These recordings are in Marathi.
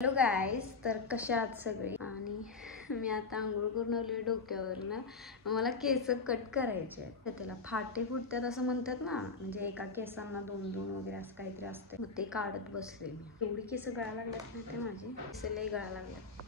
हॅलो गाईज, तर कशा आहात सगळे? आणि मी आता आंघोळ करून आलोय डोक्यावरनं. मला केस कट करायचे आहेत. त्याला फाटे फुटतात असं म्हणतात ना, म्हणजे एका केसांना दोन दोन वगैरे असं काहीतरी असते. मग ते काढत बसले मी. एवढी केस गळायला लागल्यात नाही ते माझी, केस लई गळायला लागल्यात.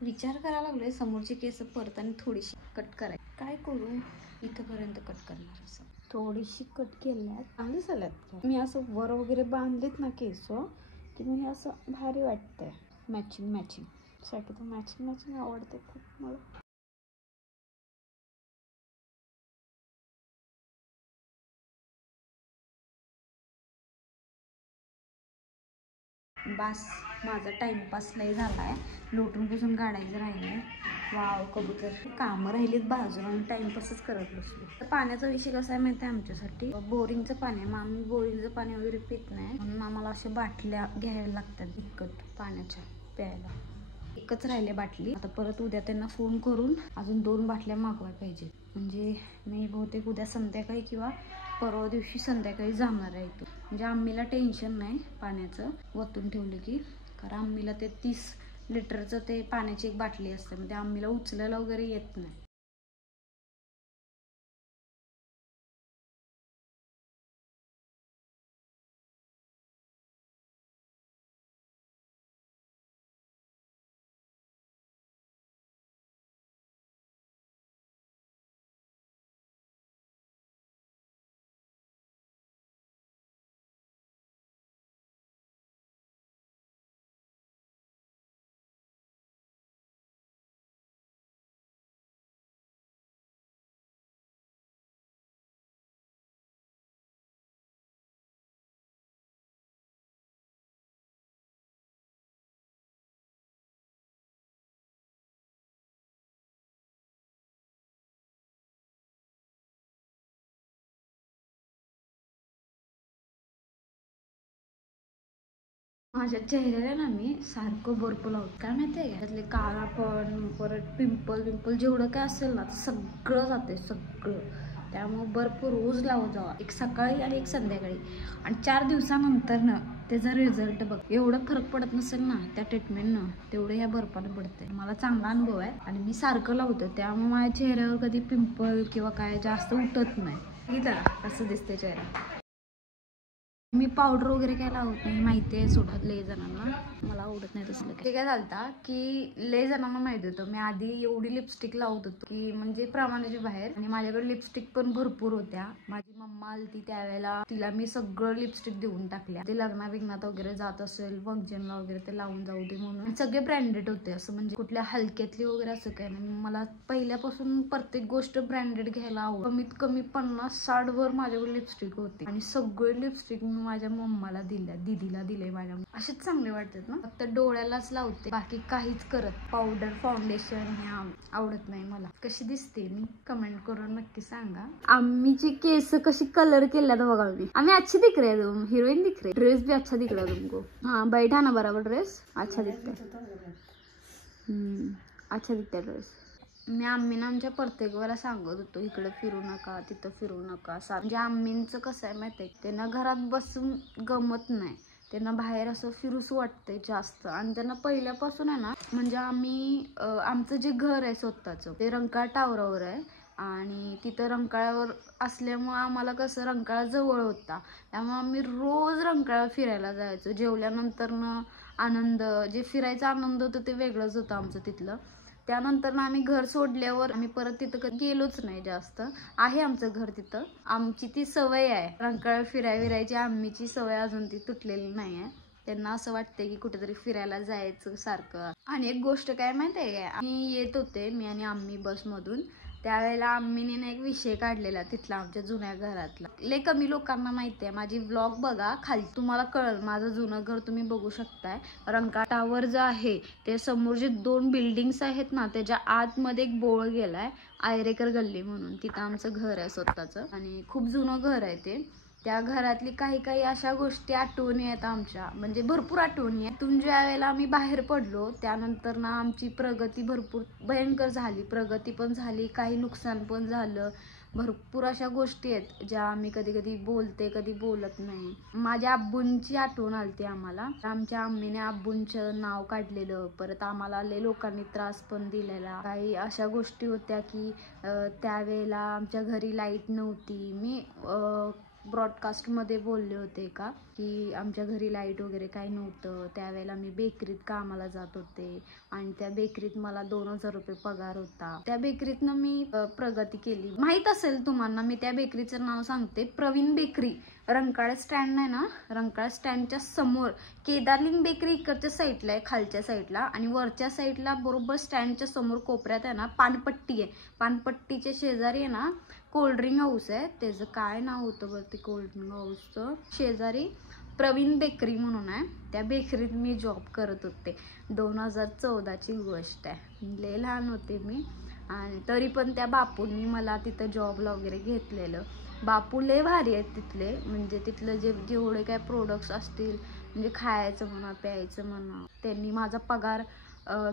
विचार करायला लागलोय समोरची केस परत आणि थोडीशी कट करायची. काय करू? इथपर्यंत कट करणार असं. थोडीशी कट केल्यात, चांगली झाल्यात. मी असं वर वगैरे बांधलेत ना केस की म्हणजे असं भारी वाटतंय. मॅचिंग मॅचिंग शक्यतो मॅचिंग मॅचिंग आवडते खूप मला. बस माझा टाइमपास लय झालाय. लोटून पुसून काढायचं राहिले. वाव कबूतर कामं राहिलीत बाजूला आणि टाइमपासच करत बसलो. तर पाण्याचा विषय कसा आहे माहिती आहे आमच्यासाठी? बोरिंगचं पाणी आहे. मग आम्ही बोरिंगचं पाणी वगैरे पित नाही, म्हणून आम्हाला अशा बाटल्या घ्यायला लागतात विकत पाण्याच्या प्यायला. एकच राहिले बाटली. आता परत उद्या त्यांना फोन करून अजून 2 बाटल्या मागवायला पाहिजे. म्हणजे मी बहुतेक उद्या संध्याकाळी किंवा परवा दिवशी संध्याकाळी जाणार आहे इथून. म्हणजे आम्हीला टेन्शन नाही पाण्याचं वतून ठेवलं की, कारण आम्हीला ते 30 लिटरचं ते पाण्याची एक बाटली असते, म्हणजे आम्हीला उचलायला वगैरे येत नाही. माझ्या चेहऱ्याला ना मी सारखं बर्फ लावतो. काय माहिती आहे का, त्यातले काळापण परत पिंपल जेवढं काय असेल ना सगळं जाते सगळं. त्यामुळे बर्फ रोज लावत जावा, एक सकाळी आणि एक संध्याकाळी. आणि 4 दिवसानंतर ना त्याचा रिझल्ट बघ. एवढं फरक पडत नसेल ना त्या ट्रीटमेंटनं, तेवढं ह्या बर्फानं पडते. मला चांगला अनुभव आहे आणि मी सारखं लावतो, त्यामुळे माझ्या चेहऱ्यावर कधी पिंपल किंवा काय जास्त उठत नाही. बघितलं कसं दिसते चेहरा. मी पावडर वगैरे काय लावत नाही, माहिती आहे सोडत लय जणांना. मला आवडत नाही तसलं. ते काय झालं की लय जणांना माहिती होतं मी आधी एवढी लिपस्टिक लावत होतो की म्हणजे प्रमाणाच्या बाहेर. आणि माझ्याकडे लिपस्टिक पण भरपूर होत्या. माझी मम्मा आलती त्यावेळेला, तिला मी सगळं लिपस्टिक देऊन टाकल्या. ते लग्ना बिग्नात वगैरे जात असेल फंक्शनला वगैरे ते लावून जाऊ दे म्हणून. सगळे ब्रँडेड होते, असं म्हणजे कुठल्या हलक्यातली वगैरे असं काय नाही. मला पहिल्यापासून प्रत्येक गोष्ट ब्रँडेड घ्यायला आवडत. कमीत कमी 50-60 वर माझ्याकडे लिपस्टिक होती आणि सगळे लिपस्टिक मी माझ्या मम्माला दिल्या, दीदीला दिले. माझ्या असेच चांगले वाटतात ना. फक्त डोळ्यालाच लावते, बाकी काहीच करत. पावडर फाउंडेशन हे आवडत नाही मला. कशी दिसते मी कमेंट करून नक्की सांगा. आम्हीची केस कशी कलर केल्यात बघा मी. आम्ही अच्छी दिख रहे तुम, हिरोइन दिख रहे. ड्रेस भी अच्छा दिख रहा तुमको. हाँ बैठा ना बराबर, ड्रेस अच्छा दिखता है. अच्छा दिखता ड्रेस. मी आम्हीना आमच्या प्रत्येक वेळेला सांगत होतो इकडे फिरू नका तिथं फिरू नका. म्हणजे आम्हींचं कसं आहे माहिती आहे, त्यांना घरात बसून गमत नाही, त्यांना बाहेर असं फिरूस वाटतंय जास्त. आणि त्यांना पहिल्यापासून आहे ना, म्हणजे आमचं जे घर आहे स्वतःचं ते रंकाळा टावरावर आहे. आणि तिथं रंकाळ्यावर असल्यामुळं आम्हाला कसं रंकाळा जवळ होता, त्यामुळे आम्ही रोज रंकाळा फिरायला जायचो. जेवल्यानंतरनं आनंद, जे फिरायचा आनंद होतं ते वेगळंच होतं आमचं तिथलं. त्यानंतर ना आम्ही घर सोडल्यावर आम्ही परत तिथं गेलोच नाही जास्त. आहे आमचं घर तिथं, आमची ती सवय आहे रंकाळा फिरायची. आम्हीची सवय अजून ती तुटलेली नाही आहे. त्यांना असं वाटतंय की कुठेतरी फिरायला जायचं सारखं. आणि एक गोष्ट काय माहिती आहे काय, आम्ही येत होते मी आणि आम्ही बसमधून, त्यावेळेला आम्हीने एक विषय काढलेला तिथला आमच्या जुन्या घरातला. लय कमी लोकांना माहिती आहे. माझी व्लॉग बघा खाली तुम्हाला कळल. माझं जुनं घर तुम्ही बघू शकताय. रंकाळा टावर जो आहे ते समोर जे 2 बिल्डिंग्स आहेत ना त्याच्या आतमध्ये एक बोळ गेलाय आयरेकर गल्ली म्हणून. तिथं आमचं घर आहे स्वतःचं आणि खूप जुनं घर आहे ते. त्या घरातली काही अशा गोष्टी आठवणी आहेत आमच्या, म्हणजे भरपूर आठवणी आहेत. तुम ज्या वेळेला आम्ही बाहेर पडलो त्यानंतर ना आमची प्रगती भरपूर भयंकर झाली. प्रगती पण झाली, काही नुकसान पण झालं. भरपूर अशा गोष्टी आहेत ज्या आम्ही कधी बोलते कधी बोलत नाही. माझ्या आब्बूंची आठवण आलती आम्हाला. आमच्या आम्मीने आब्बूंचं नाव काढलेलं. परत आम्हाला लय लोकांनी त्रास पण दिलेला. काही अशा गोष्टी होत्या की त्यावेळेला आमच्या घरी लाईट नव्हती. मी ब्रॉडकास्टमध्ये बोलले होते का की आमच्या घरी लाईट वगैरे काही नव्हतं. त्यावेळेला मी बेकरीत कामाला जात होते आणि त्या बेकरीत मला 2000 रुपये पगार होता. त्या बेकरीतनं मी प्रगती केली. माहित असेल तुम्हाला, मी त्या बेकरीचं नाव सांगते, प्रवीण बेकरी. रंकाळा स्टँड नाही ना, रंकाळा स्टँडच्या समोर केदारलिंग बेकरी इकडच्या साईडला आहे, खालच्या साईडला, आणि वरच्या साईडला बरोबर स्टँडच्या समोर कोपऱ्यात आहे ना पानपट्टी आहे. पानपट्टीच्या शेजारी आहे ना कोल्ड्रिंक हाऊस आहे. त्याचं काय नाव होतं बरं ते कोल्ड्रिंक हाऊसचं, शेजारी प्रवीण बेकरी म्हणून आहे. त्या बेकरीत मी जॉब करत होते. 2014ची गोष्ट आहे. लय लहान होते मी आणि तरी पण त्या बापूंनी मला तिथं जॉबला वगैरे घेतलेलं. बापू लय भारी आहेत तिथले. म्हणजे तिथलं जेवढे काय प्रोडक्ट्स असतील, म्हणजे खायचं म्हणा प्यायचं म्हणा, त्यांनी माझा पगार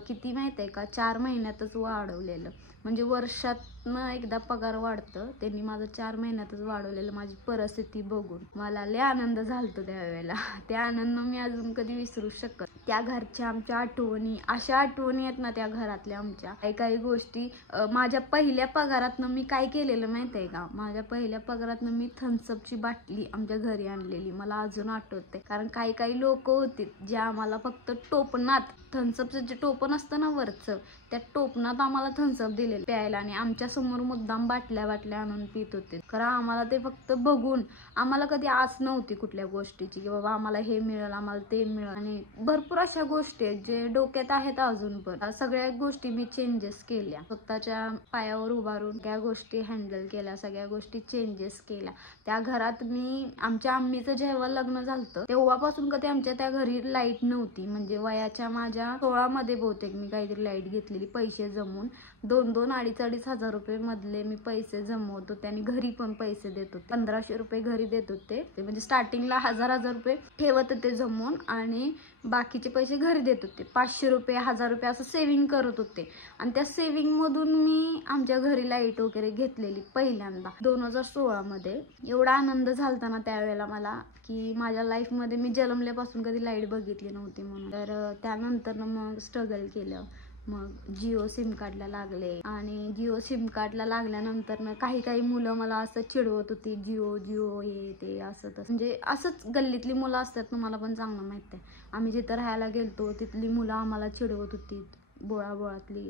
किती माहिती आहे का 4 महिन्यातच वाढवलेलं. म्हणजे वर्षातनं एकदा पगार वाढतं, त्यांनी माझं 4 महिन्यातच वाढवलेलं. माझी परिस्थिती बघून मला लय आनंद झालतो त्यावेळेला. त्या आनंद मी अजून कधी विसरू शकत. त्या घरच्या आमच्या आठवणी, अशा आठवणी आहेत ना त्या घरातल्या आमच्या. काही गोष्टी माझ्या पहिल्या पगारातनं मी काय केलेलं माहिती आहे का, माझ्या पहिल्या पगारातनं मी थम्सअपची बाटली आमच्या घरी आणलेली. मला अजून आठवते. कारण काही लोक होते जे आम्हाला फक्त टोपणात, थम्सअपचं जे टोपण असतं ना वरचं, त्या टोपणात आम्हाला थम्सअप दिलेलं प्यायला आणि आमच्या समोर मुद्दाम बाटल्या आणून पित होते. खरं आम्हाला ते फक्त बघून, आम्हाला कधी आस नव्हती कुठल्या गोष्टीची की बाबा आम्हाला हे मिळेल आम्हाला ते मिळेल. आणि भरपूर अशा गोष्टी आहेत जे डोक्यात आहेत अजून पण. सगळ्या गोष्टी मी चेंजेस केल्या, स्वतःच्या पायावर उभारून त्या गोष्टी हँडल केल्या, सगळ्या गोष्टी चेंजेस केल्या. त्या घरात मी, आमच्या आम्मीचं जेव्हा लग्न झालं तेव्हापासून कधी आमच्या त्या घरी लाईट नव्हती. म्हणजे वयाच्या माझ्या 16 मध्ये बहुतेक मी काहीतरी लाईट घेतलेली पैसे जमून. 2-2, 2,500 2,500 रुपये मधले मी पैसे जमवत होते आणि घरी पण पैसे देत होते. 1500 रुपये घरी देत होते. म्हणजे स्टार्टिंगला 1000 रुपये ठेवत होते जमवून आणि बाकीचे पैसे घरी देत होते. 500 रुपये 1000 रुपये असं सेव्हिंग करत होते. आणि त्या सेव्हिंग मधून मी आमच्या घरी लाईट वगैरे घेतलेली पहिल्यांदा 2016 मध्ये. एवढा आनंद झालता ना त्यावेळेला मला की माझ्या लाईफमध्ये मी जन्मल्यापासून कधी लाईट बघितली नव्हती म्हणून. तर त्यानंतर मग स्ट्रगल केलं. मग जिओ सिम कार्डला लागले आणि जिओ सिम कार्डला लागल्यानंतर ना काही मुलं मला असं चिडवत होती, जिओ हे ते असं तसं. म्हणजे असंच गल्लीतली मुलं असतात, तुम्हाला पण चांगलं माहित आहे. आम्ही जिथं राहायला गेलतो तिथली मुलं आम्हाला चिडवत होती. बोळातली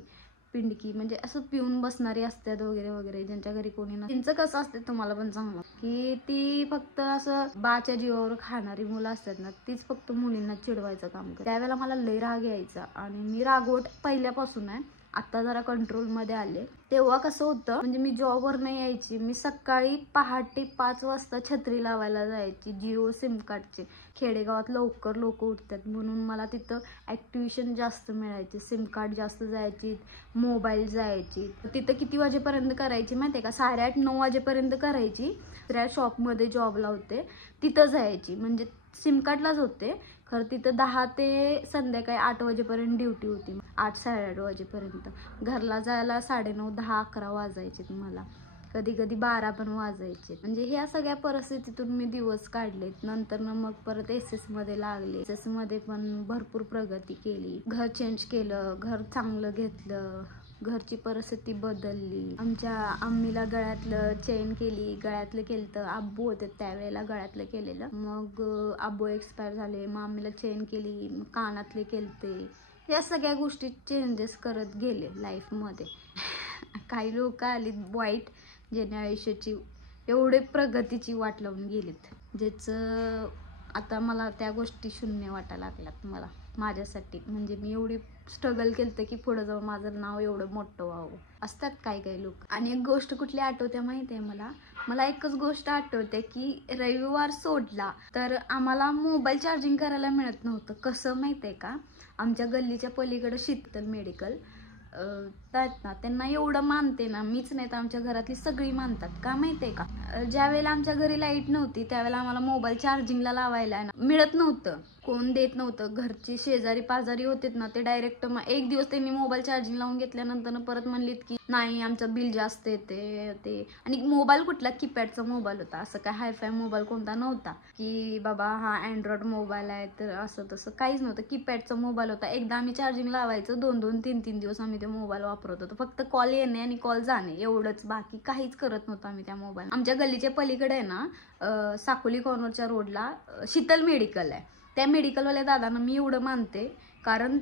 पिंडकी, म्हणजे असं पिऊन बसणारी असतात वगैरे ज्यांच्या घरी कोणी ना. त्यांचं कसं असतं तुम्हाला पण चांगलं की ती फक्त असं बाच्या जीवावर खाणारी मुलं असतात ना, तीच फक्त मुलींना चिडवायचं काम करतात. त्यावेळेला मला लय राग यायचा आणि मी रागवट पहिल्यापासून आहे. आता जरा कंट्रोल मध्ये आले. तेव्हा कसं होतं, म्हणजे मी जॉबवर नाही यायची, मी सकाळी पहाटे 5 वाजता छत्री लावायला जायची जिओ सिम कार्डचे. खेडेगावात लवकर लोक उठतात म्हणून मला तिथं ॲक्टिव्हेशन जास्त मिळायचे, सिम कार्ड जास्त जायची, मोबाईल जायची. तिथं किती वाजेपर्यंत करायची माहिती आहे का, 8:30-9 वाजेपर्यंत करायची. दुसऱ्या शॉपमध्ये जॉबला होते तिथं जायची, म्हणजे सिम कार्डलाच होते खरं. तिथं 10 ते संध्याकाळी 8 वाजेपर्यंत ड्युटी होती. 8-8:30 वाजेपर्यंत. घरला जायला 9:30, 10, 11 वाजायचे मला. कधी 12 पण वाजायचे. म्हणजे ह्या सगळ्या परिस्थितीतून मी दिवस काढलेत. नंतर मग परत SS मध्ये लागले. SS मध्ये पण भरपूर प्रगती केली. घर चेंज केलं, घर चांगलं घेतलं, घरची परिस्थिती बदलली. आमच्या आम्मीला गळ्यातलं चेन केली, गळ्यातलं केलं तर आब्बू होते त्यावेळेला गळ्यातलं केलेलं. मग आब्बू एक्सपायर झाले, मग आम्मीला चेन केली, मग कानातले केलते. या सगळ्या गोष्टी चेंजेस करत गेले लाईफमध्ये. काही लोक आलीत वाईट, ज्याने आयुष्याची एवढे प्रगतीची वाट लावून गेलीत, ज्याचं आता मला त्या गोष्टी शून्य वाटायला लागल्यात मला. माझ्यासाठी. म्हणजे मी एवढी स्ट्रगल केलं की पुढे जाऊन माझं नाव एवढं मोठं व्हावं. असतात काही लोक. आणि एक गोष्ट कुठली आठवते माहिती आहे मला एकच गोष्ट आठवते की रविवार सोडला तर आम्हाला मोबाईल चार्जिंग करायला मिळत नव्हतं. कसं माहिती आहे का, आमच्या गल्लीच्या पलीकडे शीतल मेडिकल ना, त्यांना एवढं मानते ना, मीच नाही तर आमच्या घरातली सगळी मानतात. का माहितीये का, ज्या वेळेला आमच्या घरी लाईट नव्हती त्यावेळेला आम्हाला मोबाईल चार्जिंगला लावायला ना मिळत नव्हतं, कोण देत नव्हतं. घरची शेजारी पाजारी होते ना, ते डायरेक्ट एक दिवस त्यांनी मोबाईल चार्जिंग लावून घेतल्यानंतर परत म्हणलीत की नाही आमचं बिल जास्त येते ते. आणि मोबाईल कुठला, कीपॅडचा मोबाईल होता, असं काय हायफाय मोबाईल कोणता नव्हता की बाबा हा अँड्रॉइड मोबाईल आहे तर असं तसं काहीच नव्हतं. कीपॅडचा मोबाईल होता. एकदा आम्ही चार्जिंग लावायचं 2-2, 3-3 दिवस आम्ही ते मोबाईल वापरत होतो. फक्त कॉल येणे आणि कॉल जाणे एवढंच, बाकी काहीच करत नव्हतं आम्ही त्या मोबाईल. आमच्या गल्लीच्या पलीकडे आहे ना, साकोली कॉर्नरच्या रोडला शीतल मेडिकल आहे. त्या मेडिकलवाल्या दादांना मी एवढं मानते कारण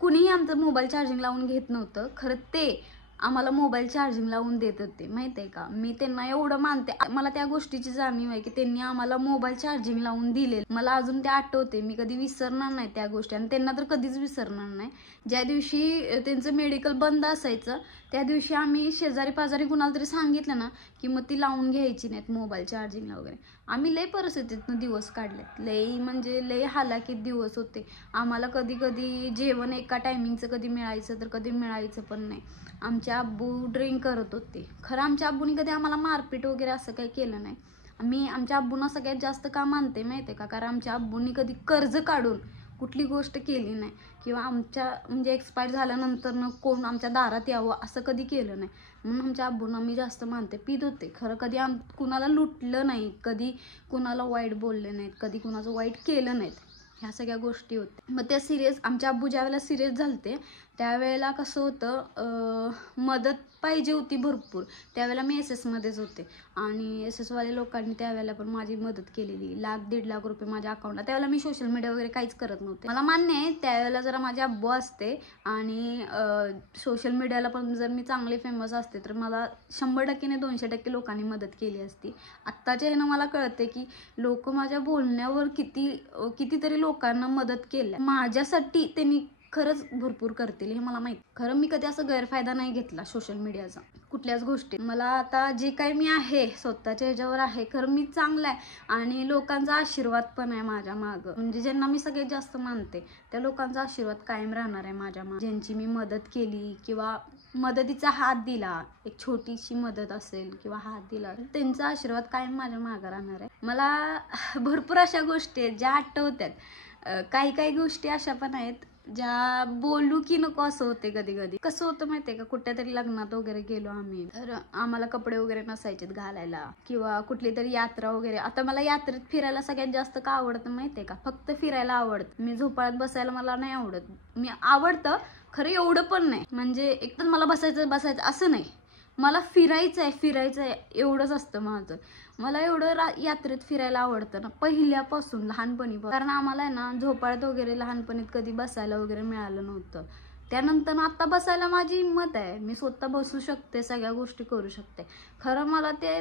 कुणीही आमचं मोबाईल चार्जिंग लावून घेत नव्हतं, खरं ते आम्हाला मोबाईल चार्जिंग लावून देत होते. माहिती आहे का, मी त्यांना एवढं मानते. मला त्या गोष्टीची जाणीव आहे की त्यांनी आम्हाला मोबाईल चार्जिंग लावून दिले. मला अजून ते आठवते, मी कधी विसरणार नाही त्या गोष्टी आणि त्यांना तर कधीच विसरणार नाही. ज्या दिवशी त्यांचं मेडिकल बंद असायचं त्या दिवशी आम्ही शेजारी पाजारी कुणाला तरी सांगितलं ना की मग ती लावून घ्यायची नाहीत मोबाईल चार्जिंगला वगैरे. आम्ही लय परिस्थितीतनं दिवस काढलेत, लय हालाकीत दिवस होते. आम्हाला कधी कधी जेवण एका टायमिंगचं कधी मिळायचं तर कधी मिळायचं पण नाही. आमचे आब्बू ड्रिंक करत होते. खरं आमच्या आब्बूनी कधी आम्हाला मारपीट वगैरे असं काही केलं नाही. मी आमच्या आब्बूंना सगळ्यात जास्त का मानते माहिती आहे का, कारण आमच्या आब्बूंनी कधी कर्ज काढून कुठली गोष्ट केली नाही किंवा आमच्या म्हणजे एक्सपायर झाल्यानंतर कोण आमच्या दारात यावं असं कधी केलं नाही. म्हणून आमच्या आब्बूंना मी जास्त मानते. पित होते खरं, कधी कुणाला लुटलं नाही, कधी कुणाला वाईट बोलले नाहीत, कधी कुणाचं वाईट केलं नाहीत. ह्या सगळ्या गोष्टी होत्या. मग त्या सिरियस आमच्या आब्बू ज्या वेळेला सिरियस झालते त्यावेळेला कसं होतं, मदत पाहिजे होती भरपूर. त्यावेळेला मी SS मध्येच होते आणि SS वाले लोकांनी त्यावेळेला पण माझी मदत केलेली. 1,00,000-1,50,000 रुपये माझ्या अकाउंटला. त्यावेळेला मी सोशल मीडिया वगैरे काहीच करत नव्हते. मला मान्य आहे त्यावेळेला जरा माझे आब्बू असते आणि सोशल मीडियाला पण जर मी चांगले फेमस असते तर मला 100% नाही 200% लोकांनी मदत केली असती. आत्ताच्या ह्यानं मला कळते की लोक माझ्या बोलण्यावर कितीतरी लोकांना मदत केल्या. माझ्यासाठी त्यांनी खरंच भरपूर करतील हे मला माहिती. खरं मी कधी असं गैरफायदा नाही घेतला सोशल मीडियाचा कुठल्याच गोष्टी. मला आता जे काही मी आहे स्वतःच्या ह्याच्यावर आहे, खरं मी चांगलं आहे आणि लोकांचा आशीर्वाद पण आहे माझ्या मागं. म्हणजे ज्यांना मी सगळ्यात जास्त मानते त्या लोकांचा आशीर्वाद कायम राहणार आहे माझ्या मागं. ज्यांची मी मदत केली किंवा मदतीचा हात दिला, एक छोटीशी मदत असेल किंवा हात दिला, त्यांचा आशीर्वाद कायम माझ्या मागं राहणार आहे. मला भरपूर अशा गोष्टी आहेत ज्या आठवतात. काही गोष्टी अशा पण आहेत ज्या बोलू की नको असं होते कधी कधी. कसं होतं माहितीये का, कुठल्या तरी लग्नात वगैरे गेलो आम्ही तर आम्हाला कपडे वगैरे नसायचे घालायला किंवा कुठली तरी यात्रा वगैरे. आता मला यात्रेत फिरायला सगळ्यात जास्त का आवडतं माहितीये का, फक्त फिरायला आवडतं. मी झोपाळ्यात बसायला मला नाही आवडत. मी आवडतं खरं एवढं पण नाही, म्हणजे एकदम मला बसायचं असं नाही. मला फिरायचं आहे एवढंच असतं माझं. मला एवढं यात्रेत फिरायला आवडतं ना पहिल्यापासून, लहानपणी. कारण आम्हाला आहे ना झोपाळ्यात वगैरे लहानपणीत कधी बसायला वगैरे मिळालं नव्हतं. त्यानंतर आता बसायला माझी हिंमत आहे, मी स्वतः बसू शकते, सगळ्या गोष्टी करू शकते. खरं मला ते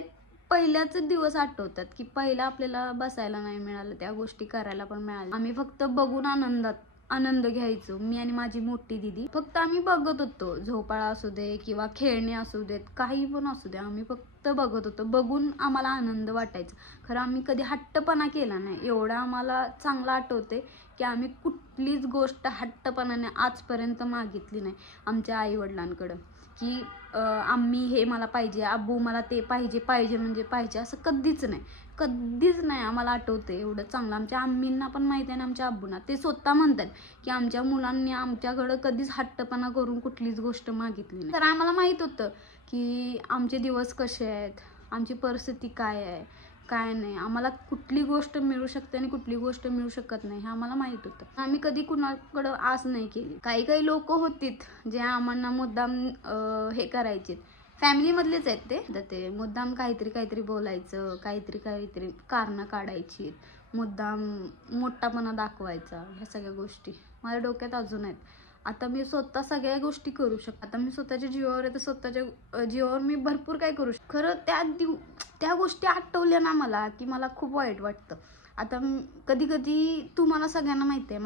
पहिल्याच दिवस आठवतात की पहिला आपल्याला बसायला नाही मिळालं, त्या गोष्टी करायला पण मिळाल्या. आम्ही फक्त बघून आनंद घ्यायचो. मी आणि माझी मोठी दिदी फक्त आम्ही बघत होतो. झोपाळा असू दे किंवा खेळणे असू देत, काही पण असू दे, आम्ही फक्त बघत होतो. बघून आम्हाला आनंद वाटायचा. खरं आम्ही कधी हट्टपणा केला नाही. एवढं आम्हाला चांगलं आठवते की आम्ही कुठलीच गोष्ट हट्टपणाने आजपर्यंत मागितली नाही आमच्या आई वडिलांकडं की आम्ही हे मला पाहिजे, आब्बू मला ते पाहिजे म्हणजे पाहिजे, असं कधीच नाही आम्हाला आठवते. एवढं चांगलं आमच्या आम्मींना पण माहिती आहे आणि आमच्या आब्बूंना. ते स्वतः म्हणतात की आमच्या मुलांनी आमच्याकडं कधीच हट्टपणा करून कुठलीच गोष्ट मागितली नाही. तर आम्हाला माहित होतं की आमचे दिवस कसे आहेत, आमची परिस्थिती काय आहे काय नाही, आम्हाला कुठली गोष्ट मिळू शकते आणि कुठली गोष्ट मिळू शकत नाही हे आम्हाला माहित होतं. आम्ही कधी कुणाकडं आस नाही केली. काही लोक होतीत जे आम्हाला मुद्दाम हे करायचे, फॅमिली मधलेच आहेत ते मुद्दाम काहीतरी बोलायचं, काहीतरी कारणं काढायची, मुद्दाम मोठापणा दाखवायचा. ह्या सगळ्या गोष्टी माझ्या डोक्यात अजून आहेत. आता मी स्वतः सगळ्या गोष्टी करू शकते. आता मी स्वतःच्या जीवावर आहे तर स्वतःच्या जीवावर मी भरपूर काय करू शकते. खरं त्या गोष्टी आठवल्या ना मला की मला खूप वाईट वाटतं. आता कधी कधी तुम्हाला सगळ्यांना माहिती आहे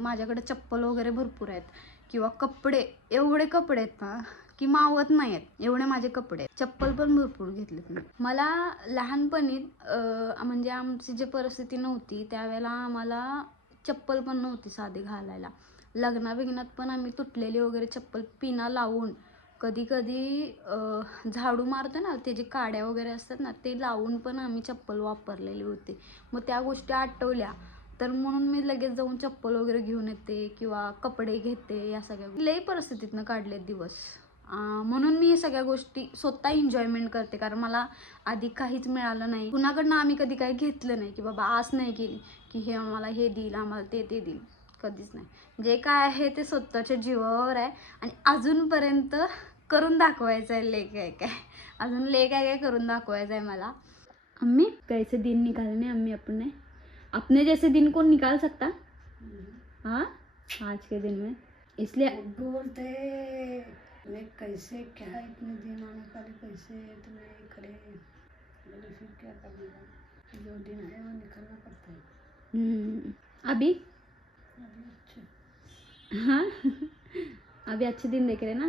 माझ्याकडे चप्पल वगैरे भरपूर आहेत, किंवा कपडे, एवढे कपडे आहेत ना की मावत नाही आहेत, एवढे माझे कपडे. चप्पल पण भरपूर घेतलेत मी. मला लहानपणी म्हणजे आमची जी परिस्थिती नव्हती त्यावेळेला आम्हाला चप्पल पण नव्हती साधी घालायला. लग्नात पण आम्ही तुटलेली वगैरे चप्पल पिना लावून, कधी कधी झाडू मारतो ना ते जे काड्या वगैरे असतात ना ते लावून पण आम्ही चप्पल वापरलेली होती. मग त्या गोष्टी आठवल्या तर म्हणून मी लगेच जाऊन चप्पल वगैरे घेऊन येते किंवा कपडे घेते. या सगळ्या लई परिस्थितीतनं काढलेत दिवस. म्हणून मी हे सगळ्या गोष्टी स्वतः एन्जॉयमेंट करते, कारण मला आधी काहीच मिळालं नाही. कुणाकडनं आम्ही कधी काही घेतलं नाही की बाबा आस नाही केली की हे आम्हाला हे देईल, आम्हाला ते देईल, कधीच नाही. जे काय आहे ते स्वतःच्या जीवावर आहे आणि अजूनपर्यंत करून दाखवायचं आहे. अजून काय काय करून दाखवायचं आहे मला. अम्मी कैसे दिन निकालने अम्मी अपने जैसे दिन कौन निकाल सकता? हाँ, आज के दिन में इसलिए बोलते मैं कैसे क्या इतने दिन आने वाले कैसे तुम्हें करे, बोले फिर क्या करना, जो दिन है वो निकलना पड़ता है. अभी अभी अच्छा. हाँ अभी अच्छे दिन देख रहे ना.